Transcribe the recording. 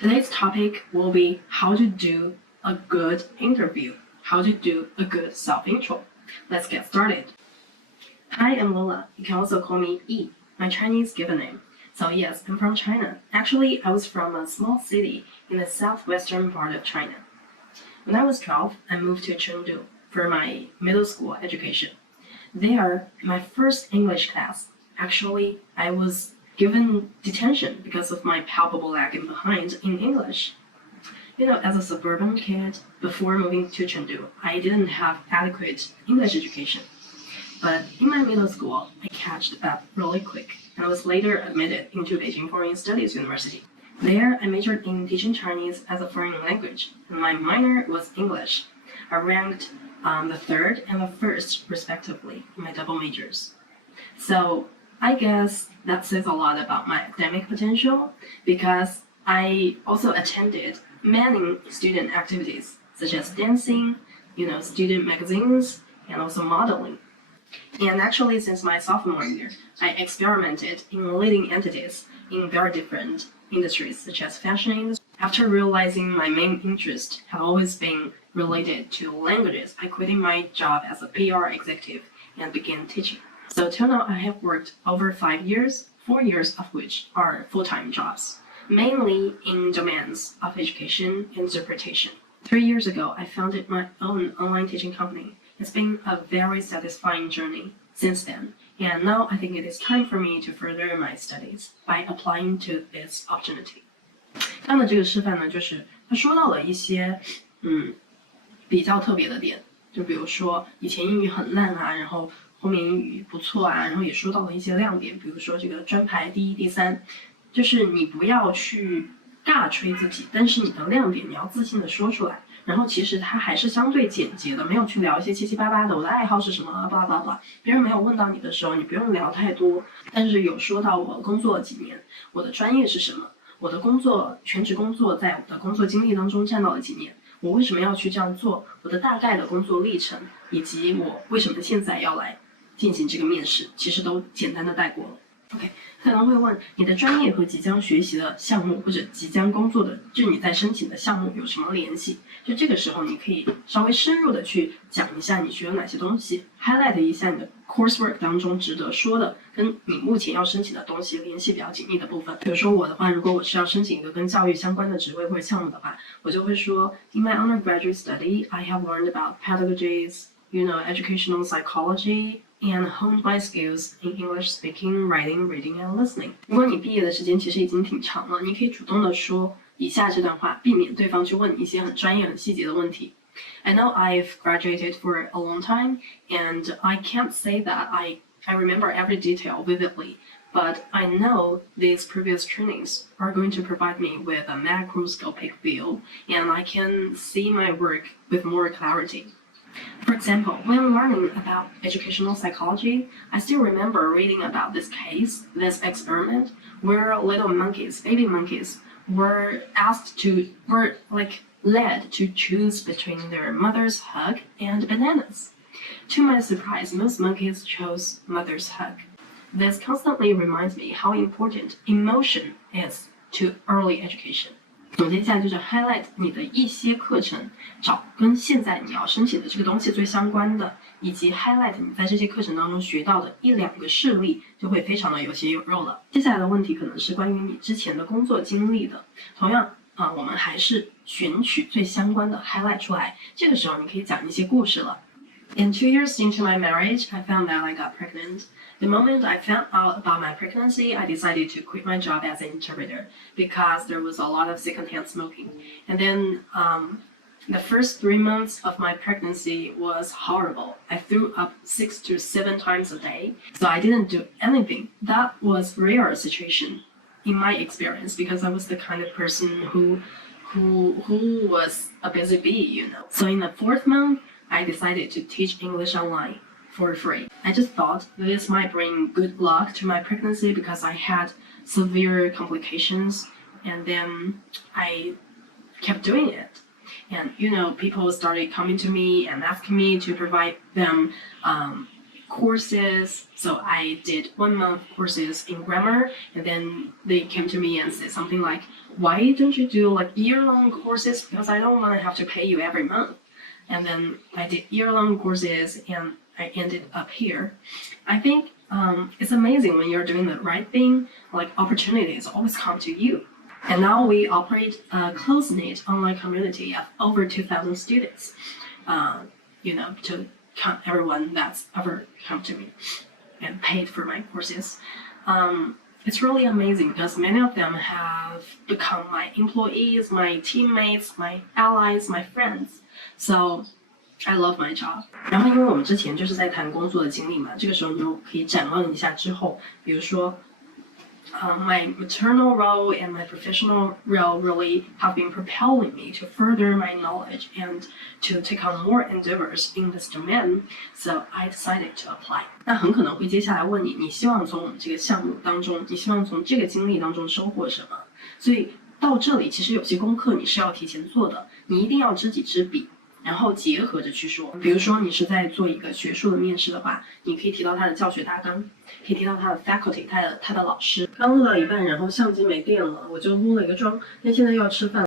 Today's topic will be how to do a good interview, how to do a good self-intro. Let's get started. Hi, I'm Lola. You can also call me E, my Chinese given name. So yes, I'm from China. Actually, I was from a small city in the southwestern part of China. When I was 12, I moved to Chengdu for my middle school education. There, my first English class, actually, I was given detention because of my palpable lagging behind in English. As a suburban kid, before moving to Chengdu, I didn't have adequate English education. But in my middle school, I catched up really quick, and I was later admitted into Beijing Foreign Studies University. There, I majored in teaching Chinese as a foreign language, and my minor was English. I ranked the third and the first, respectively, in my double majors. So I guess that says a lot about my academic potential, because I also attended many student activities, such as dancing, student magazines, and also modeling. And actually, since my sophomore year, I experimented in leading entities in very different industries, such as fashion industry. After realizing my main interest had always been related to languages, I quit my job as a PR executive and began teaching. So till now, I have worked over 5 years, 4 years of which are full-time jobs, mainly in domains of education and interpretation. 3 years ago, I founded my own online teaching company. It's been a very satisfying journey since then, and now I think it is time for me to further my studies by applying to this opportunity. 他的这个示范呢，就是他说到了一些比较特别的点，就比如说以前英语很烂啊，然后后面英语不错啊，然后也说到了一些亮点，比如说这个专排第一、第三，就是你不要去尬吹自己，但是你的亮点你要自信的说出来。然后其实它还是相对简洁的，没有去聊一些七七八八的，我的爱好是什么啊，巴拉巴拉巴拉。别人没有问到你的时候，你不用聊太多，但是有说到我工作了几年，我的专业是什么，我的工作全职工作在我的工作经历当中占到了几年，我为什么要去这样做，我的大概的工作历程，以及我为什么现在要来进行这个面试，其实都简单的带过了。OK， 可能会问你的专业和即将学习的项目或者即将工作的，就是你在申请的项目有什么联系？就这个时候，你可以稍微深入的去讲一下你学了哪些东西 ，highlight 一下你的 coursework 当中值得说的，跟你目前要申请的东西联系比较紧密的部分。比如说我的话，如果我是要申请一个跟教育相关的职位或者项目的话，我就会说 ，In my undergraduate study, I have learned about pedagogies, educational psychology.And honed my skills in English speaking, writing, reading, and listening. 如果你毕业的时间其实已经挺长了，你可以主动的说以下这段话，避免对方去问你一些很专业、很细节的问题。I know I've graduated for a long time, and I can't say that I remember every detail vividly, but I know these previous trainings are going to provide me with a macroscopic view, and I can see my work with more clarity.For example, when learning about educational psychology, I still remember reading about this case, this experiment, where little monkeys, baby monkeys, were led to choose between their mother's hug and bananas. To my surprise, most monkeys chose mother's hug. This constantly reminds me how important emotion is to early education.总结一下，就是 highlight 你的一些课程，找跟现在你要申请的这个东西最相关的，以及 highlight 你在这些课程当中学到的1、2个事例，就会非常的有血有肉了。接下来的问题可能是关于你之前的工作经历的，同样我们还是选取最相关的 highlight 出来，这个时候你可以讲一些故事了。In 2 years into my marriage, I found that I got pregnant.The moment I found out about my pregnancy, I decided to quit my job as an interpreter because there was a lot of secondhand smoking. And then the first 3 months of my pregnancy was horrible. I threw up 6 to 7 times a day, so I didn't do anything. That was a rare situation in my experience because I was the kind of person who was a busy bee, So in the 4th month, I decided to teach English online.For free. I just thought this might bring good luck to my pregnancy because I had severe complications, and then I kept doing it. And people started coming to me and asking me to provide them courses. So I did 1 month courses in grammar, and then they came to me and said something like, why don't you do like year-long courses? Because I don't want to have to pay you every month. And then I did year-long courses and I ended up here. I think it's amazing when you're doing the right thing, like opportunities always come to you. And now we operate a close-knit online community of over 2,000 students, to count everyone that's ever come to me and paid for my courses. It's really amazing because many of them have become my employees, my teammates, my allies, my friends. So I love my job. 然后因为我们之前就是在谈工作的经历嘛，这个时候你就可以展望一下之后，比如说my maternal role and my professional role really have been propelling me to further my knowledge and to take on more endeavors in this domain. So I decided to apply. 那很可能会接下来问你，你希望从我们这个项目当中，你希望从这个经历当中收获什么？所以到这里，其实有些功课你是要提前做的，你一定要知己知彼。然后结合着去说，比如说你是在做一个学术的面试的话，你可以提到他的教学大纲，可以提到他的 faculty， 他的老师。刚录到一半，然后相机没电了，我就撸了一个妆，因为现在又要吃饭。